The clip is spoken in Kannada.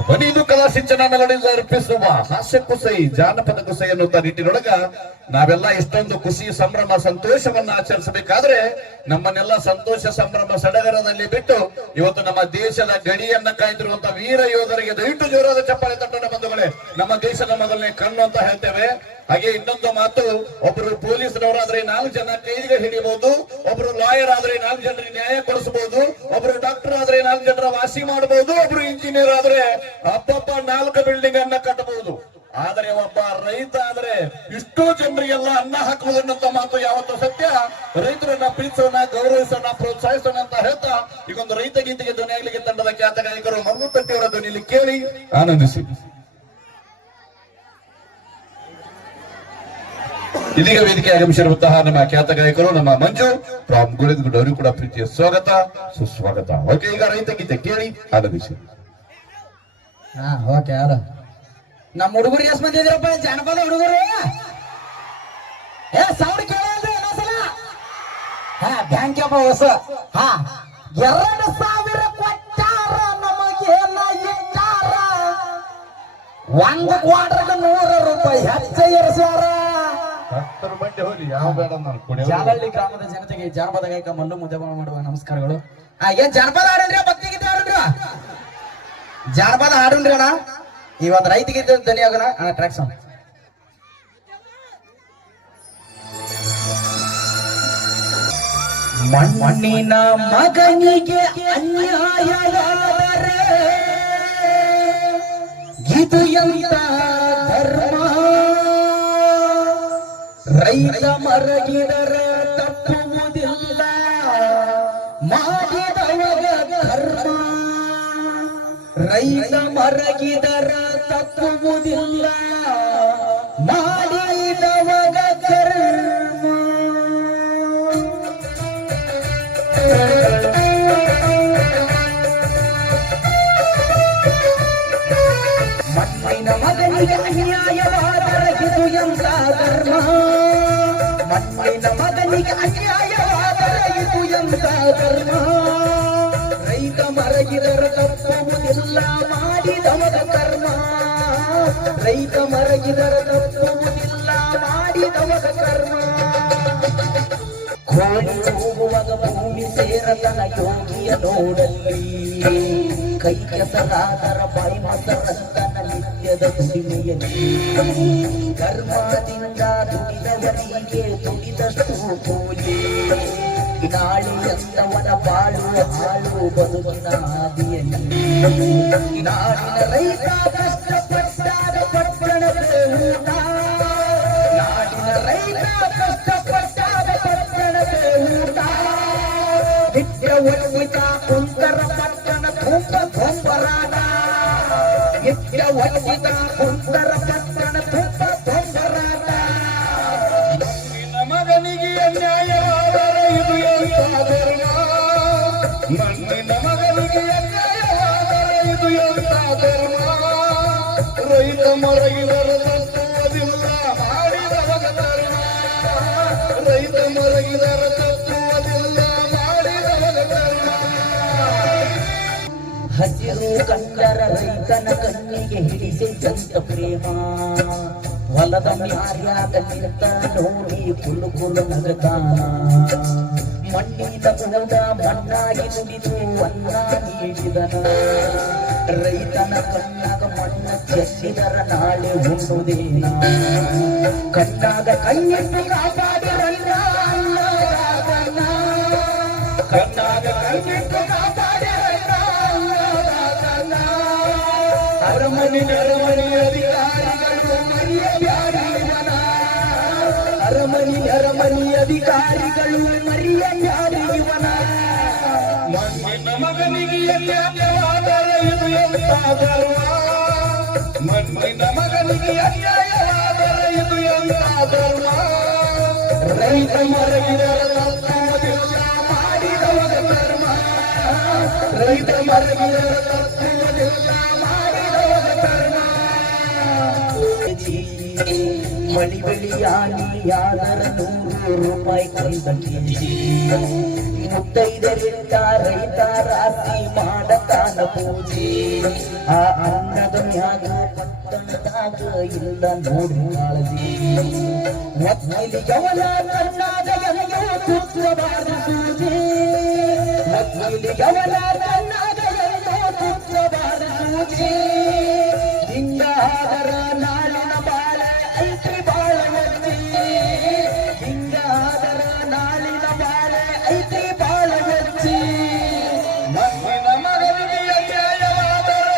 ಬನಿದು ಕಲಾ ಸಿಂಚನ ಮೆಲಡಿಯಿಂದ ಅರ್ಪಿಸುವ ಹಾಸ್ಯ ಕುಸೈ, ಜಾನಪದ ಕುಸೈ ಅನ್ನುವಂತ ನಿಟ್ಟಿನೊಳಗ ನಾವೆಲ್ಲ ಇಷ್ಟೊಂದು ಖುಷಿ, ಸಂಭ್ರಮ, ಸಂತೋಷವನ್ನ ಆಚರಿಸಬೇಕಾದ್ರೆ ನಮ್ಮನ್ನೆಲ್ಲ ಸಂತೋಷ, ಸಂಭ್ರಮ, ಸಡಗರದಲ್ಲಿ ಬಿಟ್ಟು ಇವತ್ತು ನಮ್ಮ ದೇಶದ ಗಡಿಯನ್ನ ಕಾಯ್ದಿರುವಂತ ವೀರ ಯೋಧರಿಗೆ ದಯವಿಟ್ಟು ಜೋರಾದ ಚಪ್ಪಾಳೆ ತಟ್ಟಣ ಬಂಧುಗಳೇ. ನಮ್ಮ ದೇಶದ ಮೊದಲನೇ ಕಣ್ಣು ಅಂತ ಹೇಳ್ತೇವೆ. ಹಾಗೆ ಇನ್ನೊಂದು ಮಾತು ಒಬ್ಬರು ಪೊಲೀಸ್ನವರಾದ್ರೆ ನಾಲ್ಕು ಜನ ಕೈಗೆ ಹಿಡಿಬಹುದು ಒಬ್ರು ಲಾಯರ್ ಆದ್ರೆ ನಾಲ್ಕು ಜನರಿಗೆ ನ್ಯಾಯ ಕೊಡಿಸಬಹುದು ಒಬ್ರು ಡಾಕ್ಟರ್ ಆದ್ರೆ ನಾಲ್ಕು ಜನರ ವಾಸಿ ಮಾಡಬಹುದು ಒಬ್ರು ಇಂಜಿನಿಯರ್ ಆದ್ರೆ ಅಪ್ಪಪ್ಪ ನಾಲ್ಕು ಬಿಲ್ಡಿಂಗ್ ಅನ್ನ ಕಟ್ಟಬಹುದು ಆದರೆ ಒಬ್ಬ ರೈತ ಆದ್ರೆ ಇಷ್ಟೋ ಜನರಿಗೆಲ್ಲ ಅನ್ನ ಹಾಕುವುದು ಅನ್ನೋಂತ ಮಾತು ಯಾವತ್ತೂ ಸತ್ಯ. ರೈತರನ್ನ ಪ್ರೀತಿಸೋಣ, ಗೌರವಿಸೋಣ, ಪ್ರೋತ್ಸಾಹಿಸೋಣ ಅಂತ ಹೇಳ್ತಾ ಈಗೊಂದು ರೈತ ಗೀತೆಗೆ ಧ್ವನಿಯಾಗಲಿಕ್ಕೆ ತಂಡದ ಖ್ಯಾತ ಗಾಯಕರು ಮಲ್ಲು ತಟ್ಟಿಯವರ ಧ್ವನಿಯಲ್ಲಿ ಕೇಳಿ ಆನಂದಿಸಿ. ಇದೀಗ ವೇದಿಕೆ ಆಗಮಿಸಿರುವಂತಹ ನಮ್ಮ ಖ್ಯಾತ ಗಾಯಕರು, ನಮ್ಮ ಮಂಜು ಫ್ರಾಮ್ ಗುಳಿದ್ಗುಡ್ ಅವರು ಕೂಡ ಪ್ರೀತಿಯ ಸ್ವಾಗತ, ಸುಸ್ವಾಗತ. ಓಕೆ, ಈಗ ರೈತ ಗೀತೆ ಕೇಳಿ ಆನಂದಿಸಿ ಹಾ, ಓಕೆ ಅದ ನಮ್ಮ ಹುಡುಗರು ಎಸ್ ಮಂದಿ ಇದ್ರಪ್ಪ ಜಾನಪದ ಹುಡುಗರು? ಏ ಸೌಂಡ್ ಕೇಳಲ್ರಿ ಸಲ? ಹಾ ಬ್ಯಾಂಕ್ ಅಪ್ಪ ಹೊಸ ಹಾ, ಎರಡು ಸಾವಿರ ಕೊಟ್ಟಾರ ನಮಗೇನ ಇಟ್ಟಾರ ಒಂದು ಕ್ವಾರ್ಟರ್ಗೆ ನೂರ ರೂಪಾಯಿ ಹೆಚ್ಚ ಏರಿಸ್ಯಾರ. ಹತ್ತರ ಹೋಗಿ ಯಾವ ಬೇಡ ನಾನು ಜಾಲಹಳ್ಳಿ ಗ್ರಾಮದ ಜನತೆಗೆ ಜಾನಪದ ಗಾಯಕ ಮಲ್ಲು ಮುದ್ದೆಬನ ಮಾಡುವ ನಮಸ್ಕಾರಗಳು. ಆ ಏನ್ ಜಾನಪದ ಹಾಡನ್ರಿ ಭಕ್ತಿ ಗೀತೆ ಹಾಡನ್ರಿ ಜಾನಪದ ಹಾಡನ್ರಿ ಅಣ್ಣ? ಇವತ್ತು ರೈತ ಗೀತೆ ಧ್ವನಿ ಆಗೋಣ. ಅಣ್ಣ ಟ್ರ್ಯಾಕ್ ಸಾಂಗ್ ಮಣ್ಣಿನ ಮಗನಿಗೆ ಅನ್ಯಾಯವಾದರೆ ಇದು ಎಂತ ಧರ್ಮ ರೈತ ಮರಗಿದರ ತಪ್ಪುವುದಿಲ್ಲ. ಮಾಡಿದವರ ಕರ್ಮ ರೈತ ಮರಗಿದರ ತಪ್ಪುವುದಿಲ್ಲ. ಮಗನಿಗೆ ಅನ್ಯಾಯವಾದರೆ ಇದು ಎಂತ ಧರ್ಮ? ರೈತ ಮರಗಿದರ ತಪ್ಪುವುದಿಲ್ಲ ಮಾಡಿದವರ ಕರ್ಮ. ರೈತ ಮರಗಿದರ ತಪ್ಪುವುದಿಲ್ಲ ಮಾಡಿದವರ ಕರ್ಮ. ಕೋಳಿ ಹೋಗುವಾಗ ಭೂಮಿ ಸೇರತನ ಯೋಗಿಯ ನೋಡಲ್ಲಿ. ಕೈ ಕೆಸರಾದರ ಬಾಯಿ ಮೊಸರಂತನ ನಿತ್ಯದ ದುಡಿಮೆಯಲ್ಲಿ ಕರ್ಮದಿಂದ ದುಡಿದವರಿಗೆ ದುಡಿದಷ್ಟು ಕೂಲಿ ನಾಳಿಯಂತವನ ಬಾಳು ಹಾಳು ಬದುಕಿನ ಹಾದಿಯಲ್ಲಿ. ನಾಡಿನ ರೈತ ಕಷ್ಟಪಟ್ಟಾದ ಒಲಿತ ಕುಂತರ ಪಟ್ಟಣ ತುಪ್ಪ ತೊಂಬರಾಟ ನಿನ್ನ ಮಗನಿಗೆ ಅನ್ಯಾಯವಾದರೆ ಇದು ಎಂತ ಧರ್ಮ? ಮಣ್ಣಿನ ಮಗನಿಗೆ ಅನ್ಯಾಯವಾದರೆ ಇದು ಎಂತ ರೈತ ಮರಗಿದರ ಹಸಿರು ಕಂದರ ರೈತನ ಕಣ್ಣಿಗೆ ಹಿಡಿಸಿದಂತ ಪ್ರೇಮ. ಹೊಲದ ಮ್ಯಾರ್ಯಾದ ನಿಂತ ನೋಡಿ ಕುಲು ಕುಲು ನಗತಾನ. ಮಣ್ಣಿನ ಉಣದ ಮಣ್ಣಾಗಿ ನುಡಿದು ಅನ್ನ ನೀಡಿದನ. ರೈತನ ಕಣ್ಣಾಗ ಮಣ್ಣ ಚೆಲ್ಲಿದರ ನಾಳೆ ಉಣ್ಣುದೇನ ಕಣ್ಣಾಗ ಕೈಯನ್ನು ಕಾಪಾಡಿರಲ್ಲ ಅರಮನೆ ಅರಮನೆ ಅಧಿಕಾರಿಗಳು ಮರಿಯ ಬ್ಯಾಡಿವನ ಅರಮನೆ ಅರಮನೆ ಅಧಿಕಾರಿಗಳು ಮರಿಯ ಬ್ಯಾಡಿವನ ಮಣ್ಣಿನ ಮಗನಿಗೆ ಅನ್ಯಾಯವಾದರೆ ಇದು ಎಂತ ಧರ್ಮ ಮಣ್ಣಿನ ಮಗನಿಗೆ ಅನ್ಯಾಯವಾದರೆ ಇದು ಎಂತ ಧರ್ಮ ರೈತ ಮರಗಿದರ ತಪ್ಪುವುದಿಲ್ಲ ಮಾಡಿದವರ ಧರ್ಮ ರೈತ ಮರಗಿದರ ತಪ್ಪುವುದಿಲ್ಲ ಮಳಿ ಬೆಳಿಯಾಗಿ ಯಾದರ ನೂರು ರೂಪಾಯಿ ಕೊಂದಂಗೆ ಮುತ್ತೈದರಿಂದ ರೈತ ರಾತ್ರಿ ಮಾಡತಾನ ಪೂಜೆ ಆ ಅನ್ನ ಇಲ್ಲ ನೋಡಿ ಕಾಳಜಿ ಮೊದಲಿಗವನ ಕಣ್ಣಾಗ ಎಲೆಯೋ ತುತ್ತಬಾರದು ಸೂಜಿ ಮೊದಲಿಗವನ ಕಣ್ಣಾಗ